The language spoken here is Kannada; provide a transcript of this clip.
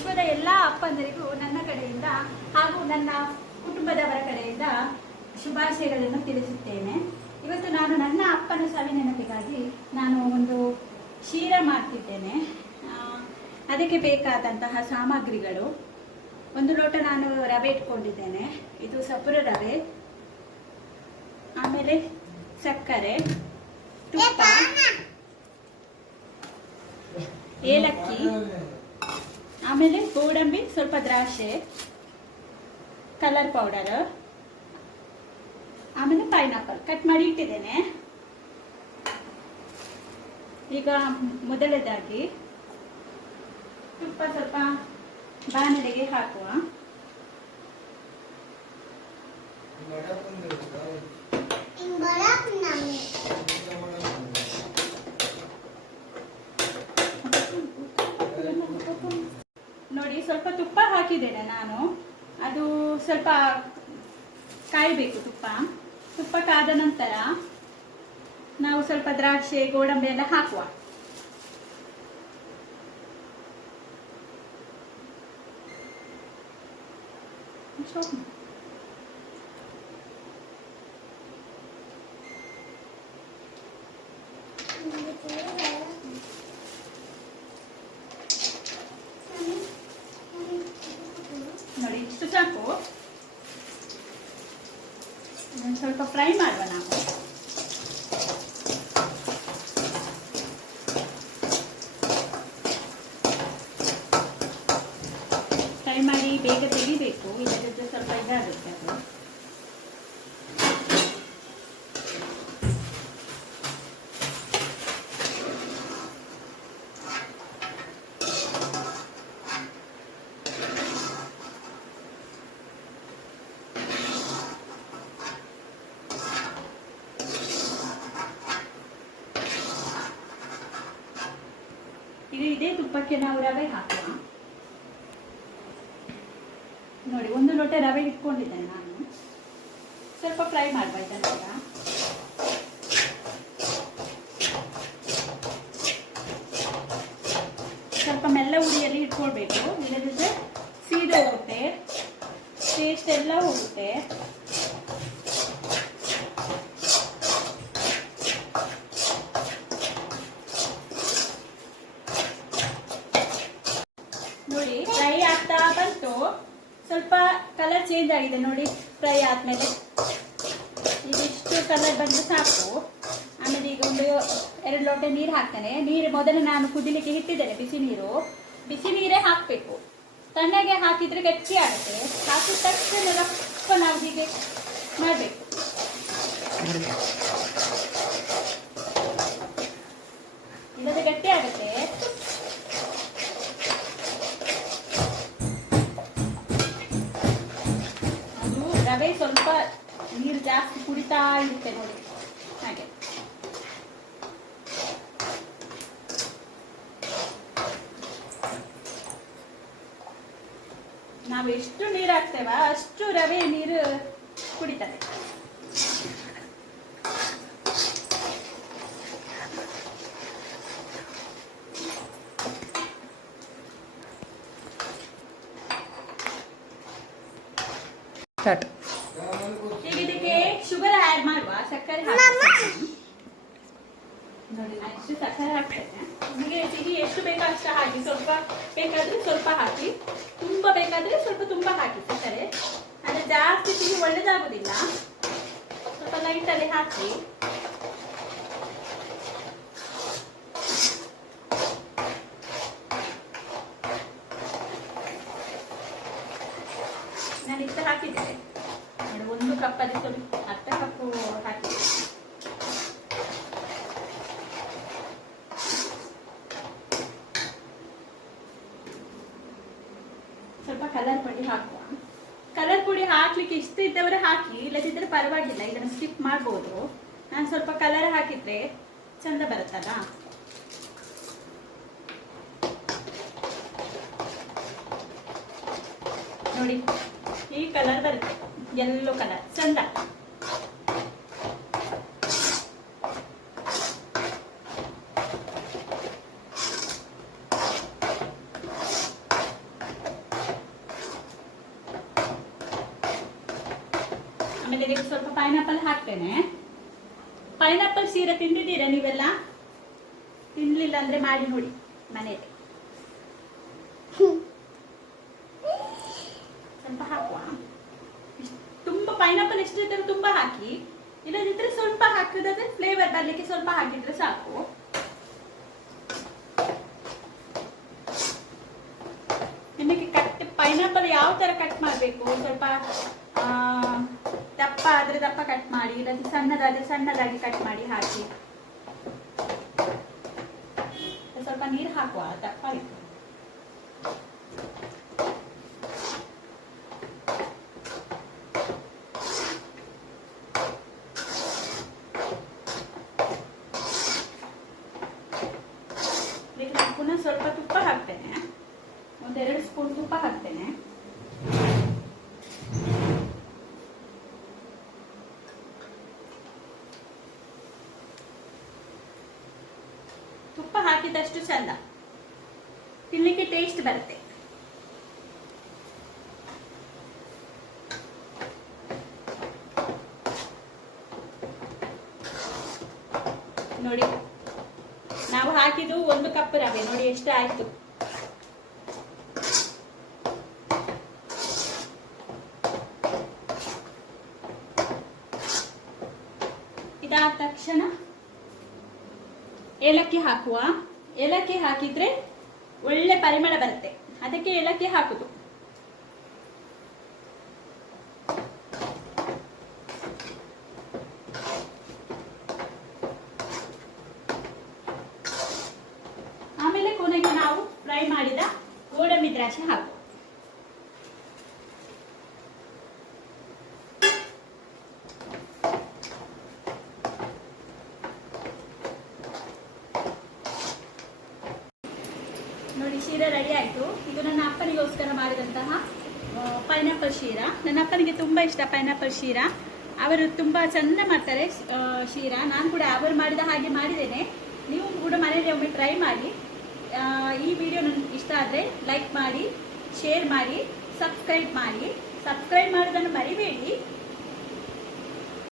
ವಿಶ್ವದ ಎಲ್ಲ ಅಪ್ಪಂದರಿಗೂ ನನ್ನ ಕಡೆಯಿಂದ ಹಾಗೂ ನನ್ನ ಕುಟುಂಬದವರ ಕಡೆಯಿಂದ ಶುಭಾಶಯಗಳನ್ನು ತಿಳಿಸುತ್ತೇನೆ. ಇವತ್ತು ನಾನು ನನ್ನ ಅಪ್ಪನ ಸಾವಿನ ನೆನಪಿಗಾಗಿ ನಾನು ಒಂದು ಶೀರ ಮಾಡ್ತಿದ್ದೇನೆ. ಅದಕ್ಕೆ ಬೇಕಾದಂತಹ ಸಾಮಗ್ರಿಗಳು: 1 ಲೋಟ ನಾನು ರವೆ ಇಟ್ಕೊಂಡಿದ್ದೇನೆ, ಇದು ಸಪುರ ರವೆ, ಆಮೇಲೆ ಸಕ್ಕರೆ, ತುಪ್ಪ, ಏಲಕ್ಕಿ, ಆಮೇಲೆ ಗೋಡಂಬಿ, ಸ್ವಲ್ಪ ದ್ರಾಕ್ಷೆ, ಕಲರ್ ಪೌಡರ್, ಆಮೇಲೆ ಪೈನಾಪಲ್ ಕಟ್ ಮಾಡಿ ಇಟ್ಟಿದ್ದೇನೆ. ಈಗ ಮೊದಲನೇದಾಗಿ ತುಪ್ಪ ಸ್ವಲ್ಪ ಬಾಣಲೆಗೆ ಹಾಕುವ. ನೋಡಿ, ಸ್ವಲ್ಪ ತುಪ್ಪ ಹಾಕಿದ್ದೇನೆ ನಾನು. ಅದು ಸ್ವಲ್ಪ ಕಾಯಬೇಕು. ತುಪ್ಪ ಕಾದ ನಂತರ ನಾವು ಸ್ವಲ್ಪ ದ್ರಾಕ್ಷೆ, ಗೋಡಂಬಿ ಎಲ್ಲ ಹಾಕುವ. ನೋಡಿ, ಇಷ್ಟು ಸಾಕು. ಸ್ವಲ್ಪ ಫ್ರೈ ಮಾಡುವ ನಾವು. ಫ್ರೈ ಮಾಡಿ ಬೇಗ ತೆಗಿಬೇಕು, ಇಲ್ಲದಿದ್ದರೆ ಸ್ವಲ್ಪ ಇದಾಗುತ್ತೆ ಅದು. ಇದೇ ತುಪ್ಪಕ್ಕೆ ನಾವು ರವೆ ಹಾಕುವ. ನೋಡಿ, 1 ಲೋಟ ರವೆ ಇಟ್ಕೊಂಡಿದ್ದೇನೆ ನಾನು. ಸ್ವಲ್ಪ ಫ್ರೈ ಮಾಡುವ ಇದನ್ನೆಲ್ಲ. ಸ್ವಲ್ಪ ಮೆಲ್ಲ ಉರಿಯಲ್ಲಿ ಇಟ್ಕೊಳ್ಬೇಕು, ಇಲ್ಲದಿದ್ದರೆ ಸೀದೆ ಹೋಗುತ್ತೆ, ಟೇಸ್ಟ್ ಎಲ್ಲ ಹೋಗುತ್ತೆ. ನೋಡಿ, ಫ್ರೈ ಆಗ್ತಾ ಬಂತು. ಸ್ವಲ್ಪ ಕಲರ್ ಚೇಂಜ್ ಆಗಿದೆ ನೋಡಿ ಫ್ರೈ ಆದಮೇಲೆ. ಇದಿಷ್ಟು ಕಲರ್ ಬಂದು ಸಾಕು. ಆಮೇಲೆ ಈಗ 1-2 ಲೋಟ ನೀರು ಹಾಕ್ತೇನೆ. ನೀರು ಮೊದಲು ನಾನು ಕುದಿಲಿಕ್ಕೆ ಇಟ್ಟಿದ್ದೇನೆ, ಬಿಸಿ ನೀರೇ ಹಾಕಬೇಕು. ತಣ್ಣಗೆ ಹಾಕಿದರೆ ಗಟ್ಟಿ ಆಗುತ್ತೆ. ಹಾಕಿದ ತಕ್ಷಣ ರಪ್ಪ ನಾವು ಹೀಗೆ ಮಾಡಬೇಕು. ಇಲ್ಲದೆ ಗಟ್ಟಿ ಆಗುತ್ತೆ. ರವೆ ಸ್ವಲ್ಪ ನೀರು ಜಾಸ್ತಿ ಕುಡಿತಾ ಇರುತ್ತೆ ನೋಡಿ, ಹಾಗೆ. ನಾವು ಎಷ್ಟು ನೀರು ಹಾಕ್ತೇವ ಅಷ್ಟು ರವೆ ನೀರು ಕುಡಿತದೆ. ಈಗ ಇದಕ್ಕೆ ಶುಗರ್ ಆಡ್ ಮಾಡುವ. ಸಕ್ಕರೆ ನೋಡಿ, ಅಷ್ಟು ಸಕ್ಕರೆ ಹಾಕ್ತೇನೆ. ನಿಮಗೆ ಸಿಹಿ ಎಷ್ಟು ಬೇಕೋ ಅಷ್ಟು ಹಾಕಿ. ಸ್ವಲ್ಪ ಬೇಕಾದ್ರೆ ಸ್ವಲ್ಪ ಹಾಕಿ, ತುಂಬ ಬೇಕಾದ್ರೆ ಸ್ವಲ್ಪ ತುಂಬ ಹಾಕಿ ಸಕ್ಕರೆ. ಆದರೆ ಜಾಸ್ತಿ ಸಿಹಿ ಒಳ್ಳೆದಾಗುದಿಲ್ಲ. ಸ್ವಲ್ಪ ಲೈಟಲ್ಲಿ ಹಾಕಿ. ನಾನು ಇಷ್ಟ ಹಾಕಿದ್ದೇನೆ ನೋಡಿ, 1 ಕಪ್ಪಲ್ಲಿ ಸ್ವಲ್ಪ ಅರ್ಧ ಕಪ್ಪು ಹಾಕಿ. ಸ್ವಲ್ಪ ಕಲರ್ ಪುಡಿ ಹಾಕುವ. ಕಲರ್ ಪುಡಿ ಹಾಕ್ಲಿಕ್ಕೆ ಇಷ್ಟ ಇದ್ದವರೆ ಹಾಕಿ, ಇಲ್ಲದಿದ್ದರೆ ಪರವಾಗಿಲ್ಲ, ಇದನ್ನು ಸ್ಕಿಪ್ ಮಾಡ್ಬೋದು. ನಾನು ಸ್ವಲ್ಪ ಕಲರ್ ಹಾಕಿದ್ರೆ ಚಂದ ಬರುತ್ತಲ್ಲ. ನೋಡಿ, ಈ ಕಲರ್ ಬರುತ್ತೆ, ಯೆಲ್ಲೋ ಕಲರ್, ಚಂದ. ಆಮೇಲೆ ಇದಕ್ಕೆ ಸ್ವಲ್ಪ ಪೈನಾಪಲ್ ಹಾಕ್ತೇನೆ. ಪೈನಾಪಲ್ ಸೀರೆ ತಿಂದಿದ್ದೀರಾ ನೀವೆಲ್ಲ? ತಿನ್ಲಿಲ್ಲ ಅಂದ್ರೆ ಮಾಡಿ ನೋಡಿ ಮನೆಯಲ್ಲಿ. ಸ್ವಲ್ಪ ಹಾಕುವ. ತುಂಬಾ ಪೈನಾಪಲ್ ಎಷ್ಟಿದ್ರೆ ತುಂಬಾ ಹಾಕಿ, ಇಲ್ಲದಿದ್ರೆ ಸ್ವಲ್ಪ ಹಾಕಿದ್ರೆ ಫ್ಲೇವರ್ ಬರ್ಲಿಕ್ಕೆ ಸ್ವಲ್ಪ ಹಾಕಿದ್ರೆ ಸಾಕು. ನಿಮಗೆ ಕಟ್ ಪೈನಾಪಲ್ ಯಾವ ತರ ಕಟ್ ಮಾಡಬೇಕು, ಸ್ವಲ್ಪ ದಪ್ಪ ಆದ್ರೆ ದಪ್ಪ ಕಟ್ ಮಾಡಿ, ಇಲ್ಲದ್ರೆ ಸಣ್ಣದಾದ್ರೆ ಸಣ್ಣದಾಗಿ ಕಟ್ ಮಾಡಿ ಹಾಕಿ. ಸ್ವಲ್ಪ ನೀರು ಹಾಕುವ, ದಪ್ಪ ಆಯ್ತು. ಪುನಃ ಸ್ವಲ್ಪ ತುಪ್ಪ ಹಾಕ್ತೇನೆ, 1-2 ಸ್ಪೂನ್ ತುಪ್ಪ ಹಾಕ್ತೇನೆ. ತುಪ್ಪ ಹಾಕಿದಷ್ಟು ಚಂದ ತಿನ್ಲಿಕ್ಕೆ ಟೇಸ್ಟ್ ಬರುತ್ತೆ. ನೋಡಿ, ನಾವು ಹಾಕಿದ್ದು 1 ಕಪ್ ರವೆ, ನೋಡಿ ಎಷ್ಟು ಆಯ್ತು. ಇದಾದ ತಕ್ಷಣ ಏಲಕ್ಕಿ ಹಾಕುವ. ಏಲಕ್ಕಿ ಹಾಕಿದ್ರೆ ಒಳ್ಳೆ ಪರಿಮಳ ಬರುತ್ತೆ, ಅದಕ್ಕೆ ಏಲಕ್ಕಿ ಹಾಕುದು. ಆಮೇಲೆ ಕೊನೆಗೆ ನಾವು ಫ್ರೈ ಮಾಡಿದ ಗೋಡಂಬಿ ದ್ರಾಕ್ಷಿ ಹಾಕುವ. ನೋಡಿ, ಶೀರಾ ರೆಡಿ ಆಯಿತು. ಇದು ನನ್ನ ಅಪ್ಪನಿಗೋಸ್ಕರ ಮಾಡಿದಂತಹ ಪೈನಾಪಲ್ ಶೀರಾ. ನನ್ನ ಅಪ್ಪನಿಗೆ ತುಂಬ ಇಷ್ಟ ಪೈನಾಪಲ್ ಶೀರಾ. ಅವರು ತುಂಬ ಚೆಂದ ಮಾಡ್ತಾರೆ ಶೀರಾ. ನಾನು ಕೂಡ ಅವರು ಮಾಡಿದ ಹಾಗೆ ಮಾಡಿದ್ದೇನೆ. ನೀವು ಕೂಡ ಮನೆಯಲ್ಲಿ ಒಮ್ಮೆ ಟ್ರೈ ಮಾಡಿ. ಈ ವಿಡಿಯೋ ನನಗೆ ಇಷ್ಟ ಆದರೆ ಲೈಕ್ ಮಾಡಿ, ಶೇರ್ ಮಾಡಿ, ಸಬ್ಸ್ಕ್ರೈಬ್ ಮಾಡಿ. ಸಬ್ಸ್ಕ್ರೈಬ್ ಮಾಡೋದನ್ನು ಮರಿಬೇಡಿ.